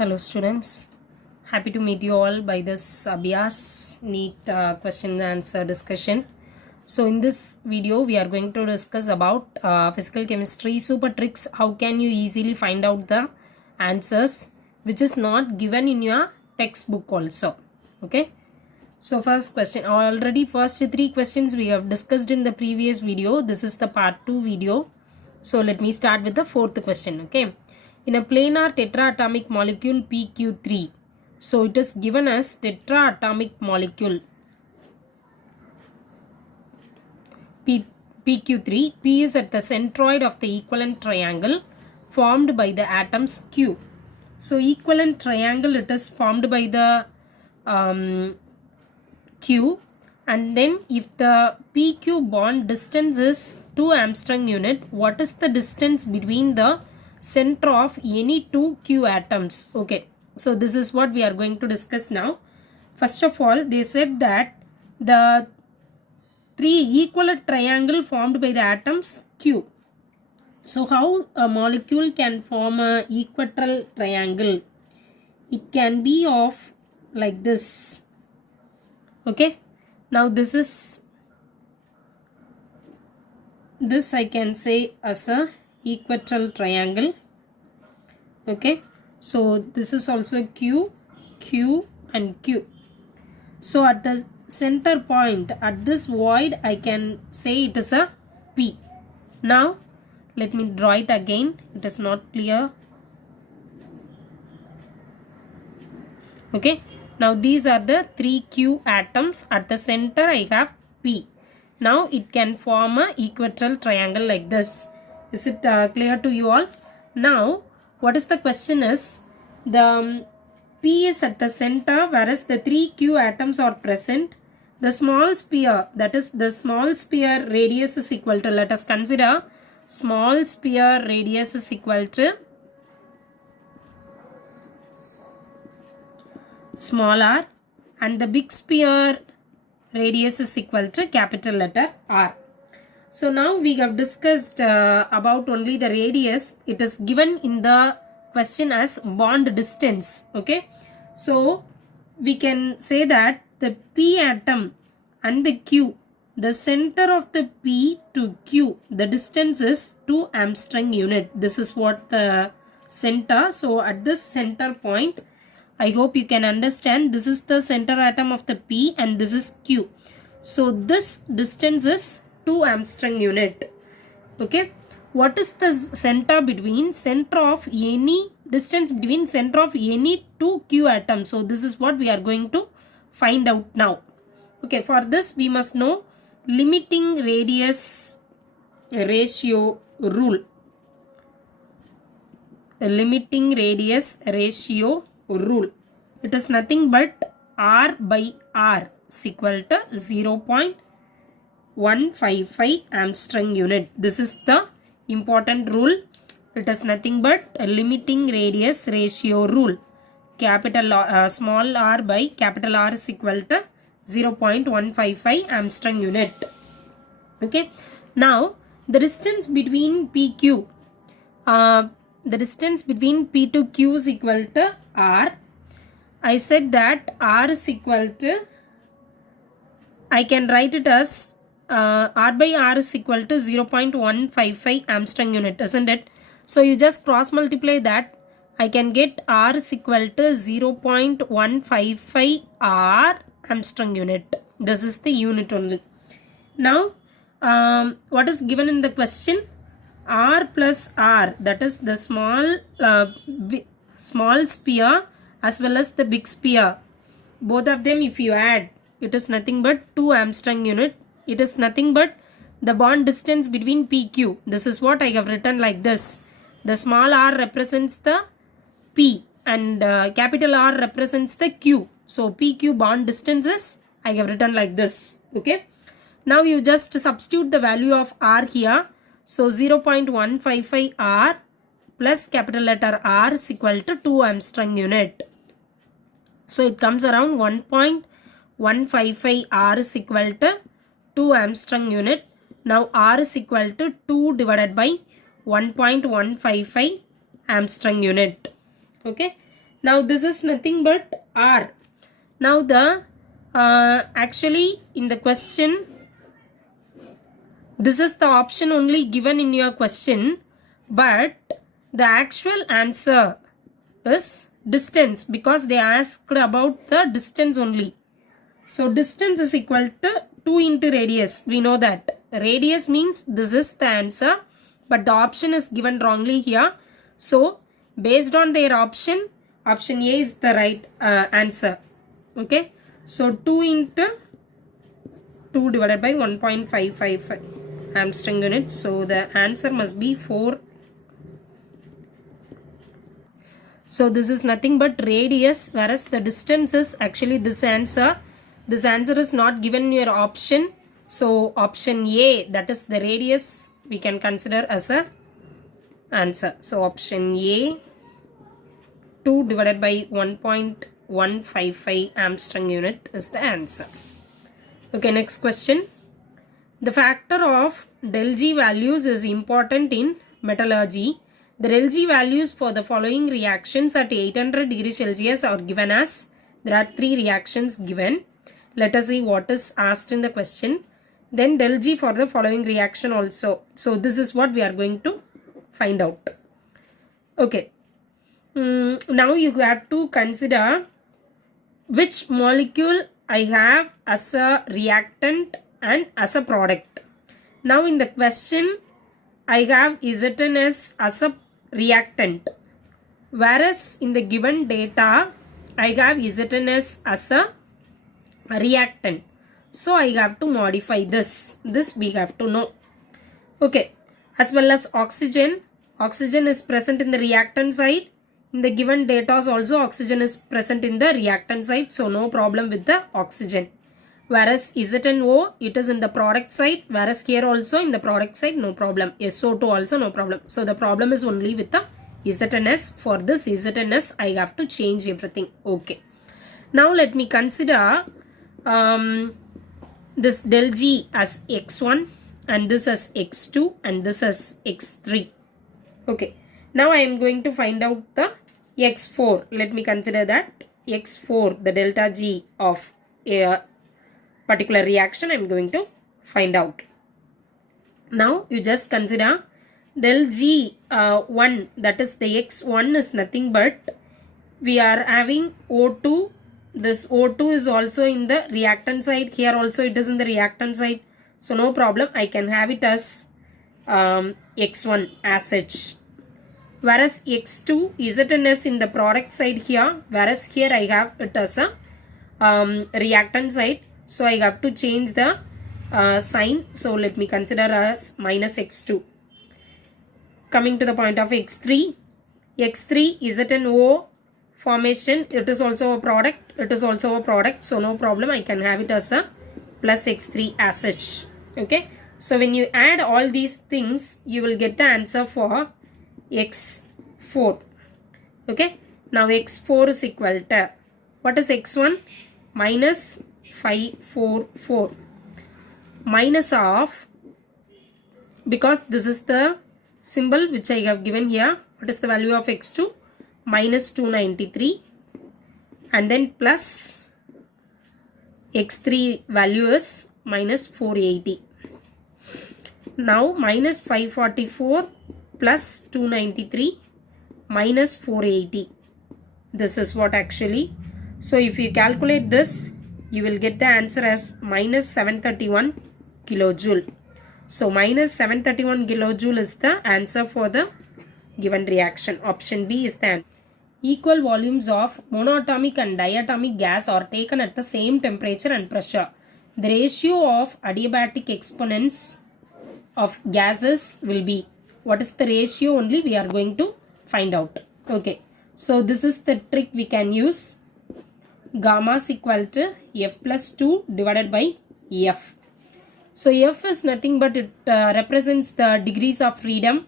Hello students, happy to meet you all by this Abhyas NEET question and answer discussion. So in this video we are going to discuss about physical chemistry super tricks. How can you easily find out the answers which is not given in your textbook also. Okay. So first question, already first three questions we have discussed in the previous video. This is the part 2 video. So let me start with the fourth question. Okay. In a planar tetraatomic molecule PQ3, so it is given as tetraatomic molecule PQ3. P is at the centroid of the equivalent triangle formed by the atoms Q. So equivalent triangle, it is formed by the Q, and then if the PQ bond distance is 2 Armstrong unit, what is the distance between the center of any two Q atoms? Okay, so this is what we are going to discuss now. First of all, they said that the three equal triangle formed by the atoms Q. So how a molecule can form a equilateral triangle? It can be of like this. Okay, now this I can say as a equilateral triangle. Okay, so this is also Q, Q and Q. So at the center point, at this void, I can say it is a P. Now let me draw it again, it is not clear. Okay, now these are the three Q atoms. At the center I have P. Now it can form a equilateral triangle like this. Is it clear to you all? Now what is the question is, the P is at the center whereas the three Q atoms are present. The small sphere, that is the small sphere radius is equal to, let us consider small sphere radius is equal to small r, and the big sphere radius is equal to capital letter R. So now we have discussed about only the radius. It is given in the question as bond distance. Okay, so we can say that the P atom and the Q, the center of the P to Q, the distance is 2 Armstrong unit. This is what the center. So at this center point, I hope you can understand, this is the center atom of the P and this is Q. So this distance is 2 Armstrong unit. Okay, what is the center between center of any distance between center of any two Q atoms? So this is what we are going to find out now. Okay, for this we must know limiting radius ratio rule. Limiting radius ratio rule. It is nothing but R by R is equal to 0.155 Armstrong unit. This is the important rule. It is nothing but a limiting radius ratio rule. Capital small r by capital R is equal to 0.155 Armstrong unit. Okay. Now the distance between PQ, the distance between P to Q is equal to R. I said that R is equal to, I can write it as R by R is equal to 0.155 Armstrong unit, isn't it? So you just cross multiply that. I can get R is equal to 0.155 R Armstrong unit. This is the unit only. Now what is given in the question? R plus R, that is the small sphere as well as the big sphere. Both of them if you add, it is nothing but 2 Armstrong unit. It is nothing but the bond distance between PQ. This is what I have written like this. The small r represents the P and capital R represents the Q. So PQ bond distances I have written like this. Okay. Now you just substitute the value of R here. So 0.155 R plus capital letter R is equal to 2 Armstrong unit. So it comes around 1.155 R is equal to 2 Armstrong unit. Now R is equal to 2 divided by 1.155 Armstrong unit. Okay. Now this is nothing but R. Now the actually in the question, this is the option only given in your question, but the actual answer is distance, because they asked about the distance only. So distance is equal to 2 into radius. We know that. Radius means this is the answer, but the option is given wrongly here. So based on their option, option A is the right answer. Okay. So 2 into 2 divided by 1.555 Armstrong units. So the answer must be 4. So this is nothing but radius, whereas the distance is actually this answer. This answer is not given in your option. So option A, that is the radius, we can consider as a answer. So option A, 2 divided by 1.155 Armstrong unit is the answer. Okay, next question. The factor of del G values is important in metallurgy. The del G values for the following reactions at 800 degrees Celsius are given as, there are 3 reactions given. Let us see what is asked in the question. Then del G for the following reaction also. So this is what we are going to find out. Okay. Now you have to consider which molecule I have as a reactant and as a product. Now in the question, I have ZNS as a reactant, whereas in the given data, I have ZNS as a reactant. So I have to modify this. This we have to know. Okay. As well as oxygen. Oxygen is present in the reactant side. In the given data also oxygen is present in the reactant side. So no problem with the oxygen. Whereas ZNO, it is in the product side. Whereas here also in the product side, no problem. SO2 also no problem. So the problem is only with the ZNS. For this ZNS, I have to change everything. Okay. Now let me consider this del G as x1 and this as x2 and this as x3. Okay. Now I am going to find out the x4. Let me consider that x4, the delta G of a particular reaction, I am going to find out. Now you just consider del G 1, that is the x1 is nothing but we are having O2. This O2 is also in the reactant side. Here also it is in the reactant side. So no problem. I can have it as x1 as such. Whereas x2 ZNS in the product side here. Whereas here I have it as a reactant side. So I have to change the sign. So let me consider as minus x2. Coming to the point of x3. X3 ZNO formation, it is also a product. It is also a product. So no problem. I can have it as a plus x3 as such. Okay. So when you add all these things, you will get the answer for x4. Okay. Now x4 is equal to, what is x1? Minus 544. Minus of, because this is the symbol which I have given here. What is the value of x2? Minus 293. And then plus x3 value is minus 480. Now minus 544 plus 293 minus 480. This is what actually. So if you calculate this, you will get the answer as minus 731 kilojoule. So minus 731 kilojoule is the answer for the given reaction. Option B is the answer. Equal volumes of monatomic and diatomic gas are taken at the same temperature and pressure. The ratio of adiabatic exponents of gases will be, what is the ratio only we are going to find out. Okay. So this is the trick we can use. Gamma is equal to F plus 2 divided by F. So F is nothing but it represents the degrees of freedom.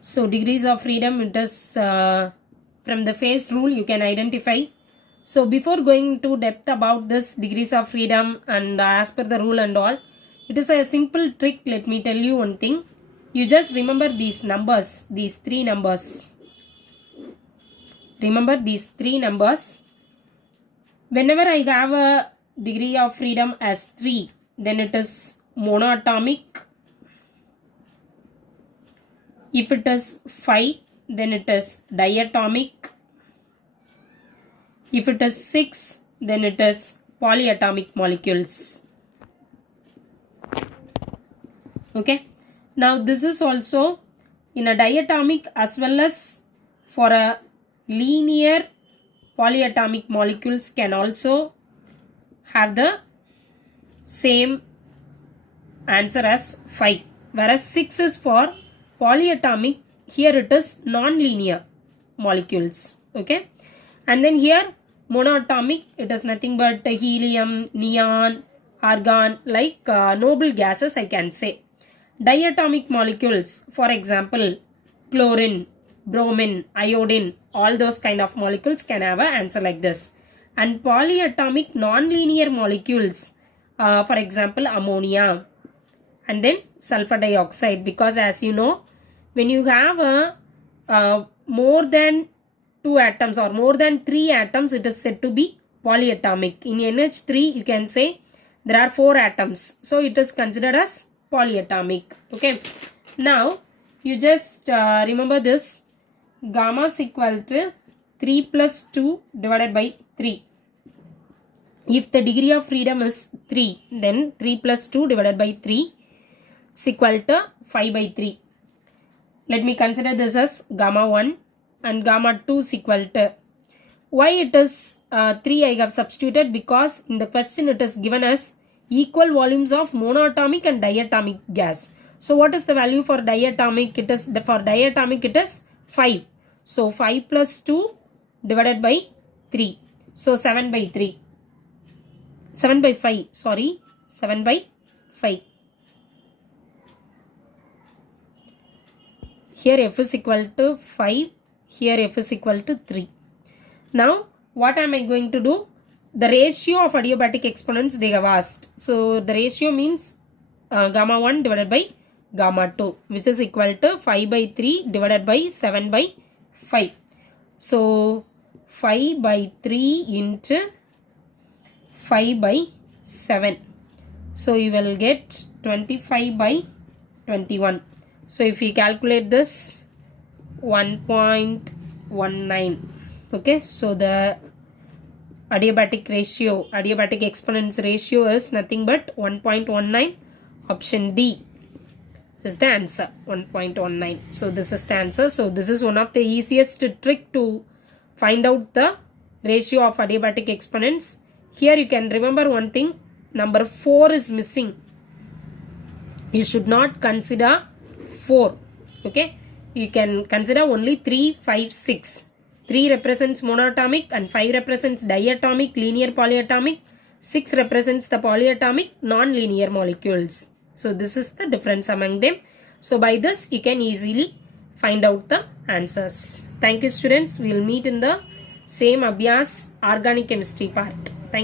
So degrees of freedom, it is from the phase rule you can identify. So before going to depth about this degrees of freedom and as per the rule and all, it is a simple trick. Let me tell you one thing. You just remember these numbers, these three numbers. Remember these three numbers. Whenever I have a degree of freedom as 3, then it is monatomic. If it is 5, then it is diatomic. If it is 6, then it is polyatomic molecules. Okay. Now this is also in a diatomic as well as for a linear polyatomic molecules can also have the same answer as 5. Whereas 6 is for polyatomic. Here it is non-linear molecules. Okay. And then here monatomic, it is nothing but helium, neon, argon, like noble gases I can say. Diatomic molecules, for example, chlorine, bromine, iodine, all those kind of molecules can have an answer like this. And polyatomic non-linear molecules, for example, ammonia, and then sulfur dioxide, because as you know, when you have a more than 2 atoms or more than 3 atoms, it is said to be polyatomic. In NH3, you can say there are 4 atoms. So it is considered as polyatomic. Okay. Now, you just remember this. Gamma is equal to 3 plus 2 divided by 3. If the degree of freedom is 3, then 3 plus 2 divided by 3 is equal to 5 by 3. Let me consider this as gamma 1 and gamma 2 is equal to. Why it is 3 I have substituted? Because in the question it is given as equal volumes of monatomic and diatomic gas. So what is the value for diatomic? It is for diatomic it is 5. So 5 plus 2 divided by 3. So 7 by 3. 7 by 5. Sorry. 7 by 5. Here F is equal to 5. Here F is equal to 3. Now what am I going to do? The ratio of adiabatic exponents they have asked. So the ratio means gamma 1 divided by gamma 2, which is equal to 5 by 3 divided by 7 by 5. So 5 by 3 into 5 by 7. So you will get 25 by 21. So if you calculate this, 1.19. Okay, so the adiabatic ratio, adiabatic exponents ratio is nothing but 1.19. Option D is the answer, 1.19. So this is the answer. So this is one of the easiest trick to find out the ratio of adiabatic exponents. Here you can remember one thing, number 4 is missing. You should not consider 4. Okay, you can consider only 3, 5, 6. 3 represents monatomic and 5 represents diatomic, linear polyatomic. 6 represents the polyatomic non-linear molecules. So this is the difference among them. So by this you can easily find out the answers. Thank you students. We will meet in the same Abhyas organic chemistry part. Thank you.